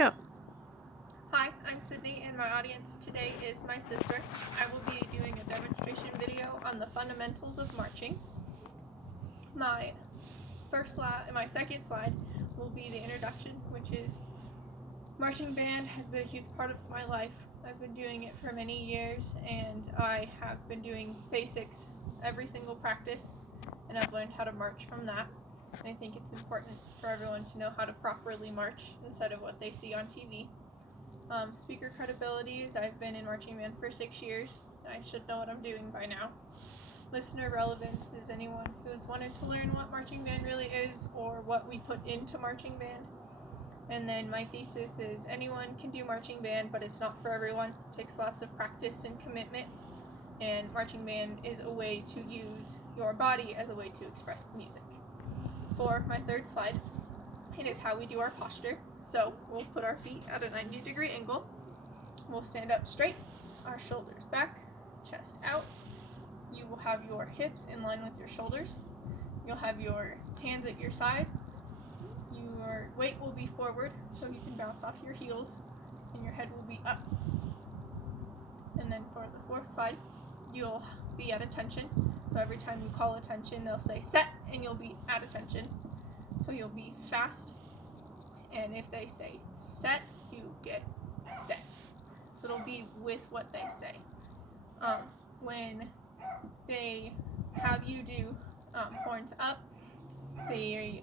Go. Hi, I'm Sydney, and my audience today is my sister. I will be doing a demonstration video on the fundamentals of marching. My second slide will be the introduction, which is marching band has been a huge part of my life. I've been doing it for many years, and I have been doing basics every single practice, and I've learned how to march from that. And I think it's important for everyone to know how to properly march instead of what they see on TV. Speaker credibilities, I've been in marching band for 6 years, and I should know what I'm doing by now. Listener relevance is anyone who's wanted to learn what marching band really is or what we put into marching band. And then my thesis is anyone can do marching band, but it's not for everyone. It takes lots of practice and commitment, and marching band is a way to use your body as a way to express music. For my third slide, it is how we do our posture. So we'll put our feet at a 90-degree angle. We'll stand up straight, our shoulders back, chest out. You will have your hips in line with your shoulders. You'll have your hands at your side. Your weight will be forward, so you can bounce off your heels, and your head will be up. And then for the fourth slide, you'll be at attention. So every time you call attention, they'll say set, and you'll be at attention. So you'll be fast, and if they say set, you get set. So it'll be with what they say. When they have you do horns up, they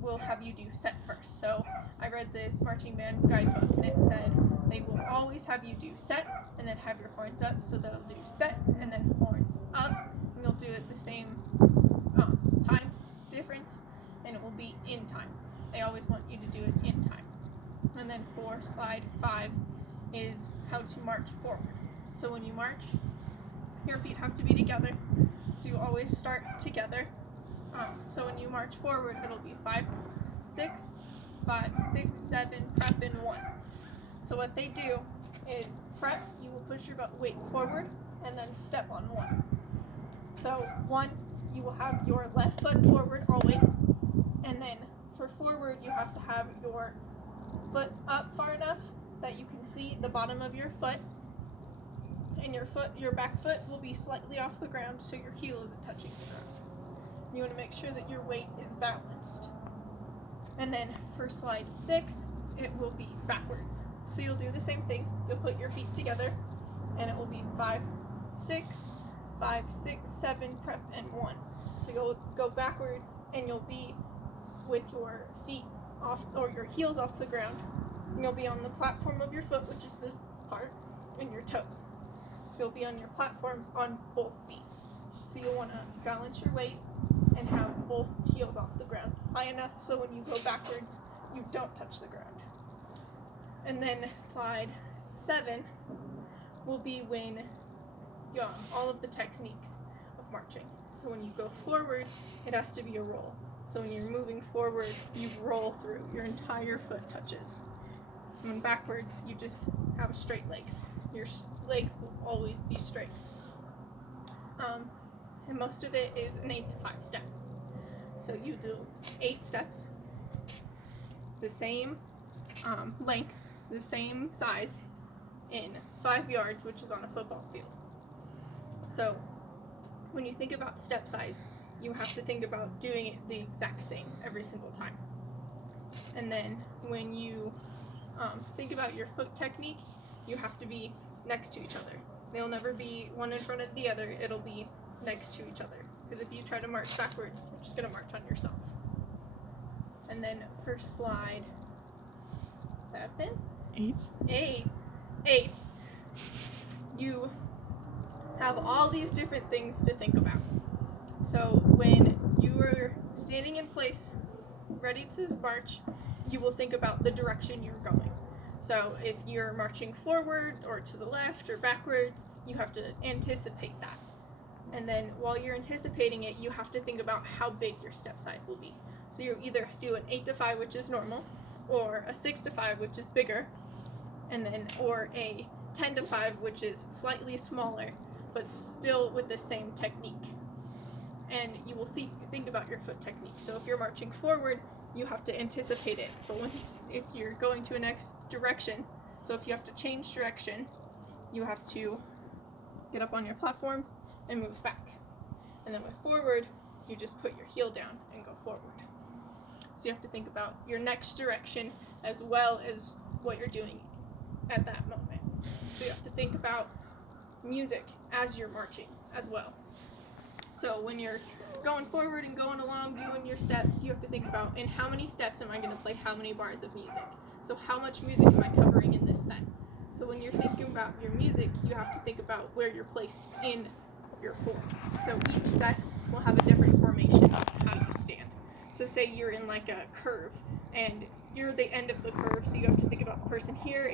will have you do set first. So I read this marching band guidebook, and it said they will always have you do set and then have your horns up. So they'll do set and then horns up, and you'll do it the same time difference, and it will be in time. They always want you to do it in time. And then for slide 5 is how to march forward. So when you march, your feet have to be together. So you always start together. So when you march forward, it'll be 5, 6, 5, 6, 7, prep, and 1. So what they do is prep, you will push your weight forward, and then step on 1. So 1, you will have your left foot forward always, and then for forward, you have to have your foot up far enough that you can see the bottom of your foot, and your back foot will be slightly off the ground, so your heel isn't touching the ground. You want to make sure that your weight is balanced. And then for slide 6, it will be backwards. So you'll do the same thing. You'll put your feet together, and it will be 5, 6, 5, 6, 7, prep, and 1. So you'll go backwards, and you'll be with your feet off, or your heels off the ground, and you'll be on the platform of your foot, which is this part, and your toes. So you'll be on your platforms on both feet. So you'll want to balance your weight and have both heels off the ground high enough so when you go backwards, you don't touch the ground. And then slide 7 will be when all of the techniques of marching. So when you go forward, it has to be a roll. So when you're moving forward, you roll through. Your entire foot touches. And when backwards, you just have straight legs. Your legs will always be straight. And most of it is an 8 to 5 step. So you do 8 steps, the same length, the same size, in 5 yards, which is on a football field. So when you think about step size, you have to think about doing it the exact same every single time. And then when you think about your foot technique, you have to be next to each other. They'll never be one in front of the other. It'll be next to each other. Because if you try to march backwards, you're just going to march on yourself. And then for slide 8, you have all these different things to think about. So when you are standing in place, ready to march, you will think about the direction you're going. So if you're marching forward or to the left or backwards, you have to anticipate that. And then while you're anticipating it, you have to think about how big your step size will be. So you either do an 8 to 5, which is normal, or a 6 to 5, which is bigger, and then or a 10 to 5, which is slightly smaller, but still with the same technique. And you will think about your foot technique. So if you're marching forward, you have to anticipate it. But if you're going to a next direction, so if you have to change direction, you have to get up on your platforms and move back. And then with forward, you just put your heel down and go forward. So you have to think about your next direction as well as what you're doing at that moment. So you have to think about music as you're marching as well. So when you're going forward and going along doing your steps, you have to think about, in how many steps am I going to play how many bars of music? So how much music am I covering in this set? So when you're thinking about your music, you have to think about where you're placed in your form. So each set will have a different formation of how you stand. So say you're in like a curve and you're the end of the curve, so you have to think about the person here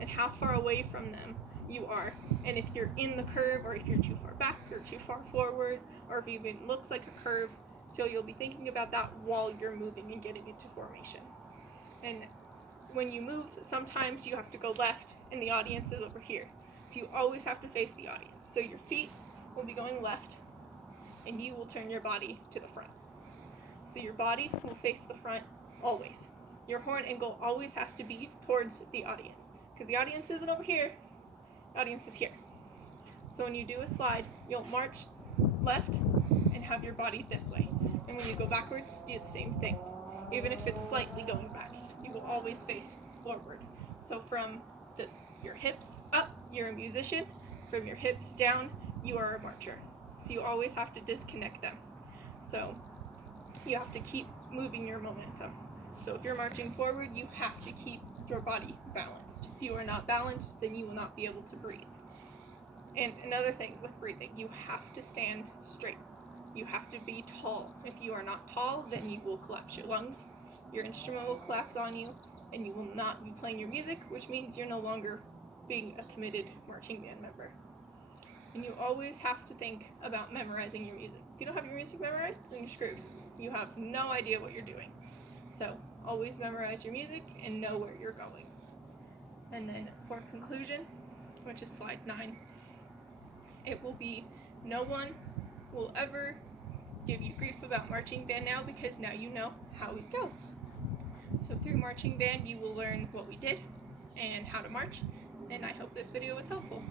and how far away from them you are. And if you're in the curve, or if you're too far back or too far forward, or if it even looks like a curve, so you'll be thinking about that while you're moving and getting into formation. And when you move, sometimes you have to go left and the audience is over here. So you always have to face the audience. So your feet will be going left and you will turn your body to the front. So your body will face the front always. Your horn angle always has to be towards the audience, because the audience isn't over here, the audience is here. So when you do a slide, you'll march left and have your body this way. And when you go backwards, do the same thing. Even if it's slightly going back, you will always face forward. So from your hips up, you're a musician. From your hips down, you are a marcher. So you always have to disconnect them. So you have to keep moving your momentum. So if you're marching forward, you have to keep your body balanced. If you are not balanced, then you will not be able to breathe. And another thing with breathing, you have to stand straight. You have to be tall. If you are not tall, then you will collapse your lungs. Your instrument will collapse on you, and you will not be playing your music, which means you're no longer being a committed marching band member. And you always have to think about memorizing your music. If you don't have your music memorized, then you're screwed. You have no idea what you're doing. So always memorize your music and know where you're going. And then for conclusion, which is slide 9, it will be, no one will ever give you grief about marching band now, because now you know how it goes. So through marching band, you will learn what we did and how to march, and I hope this video was helpful.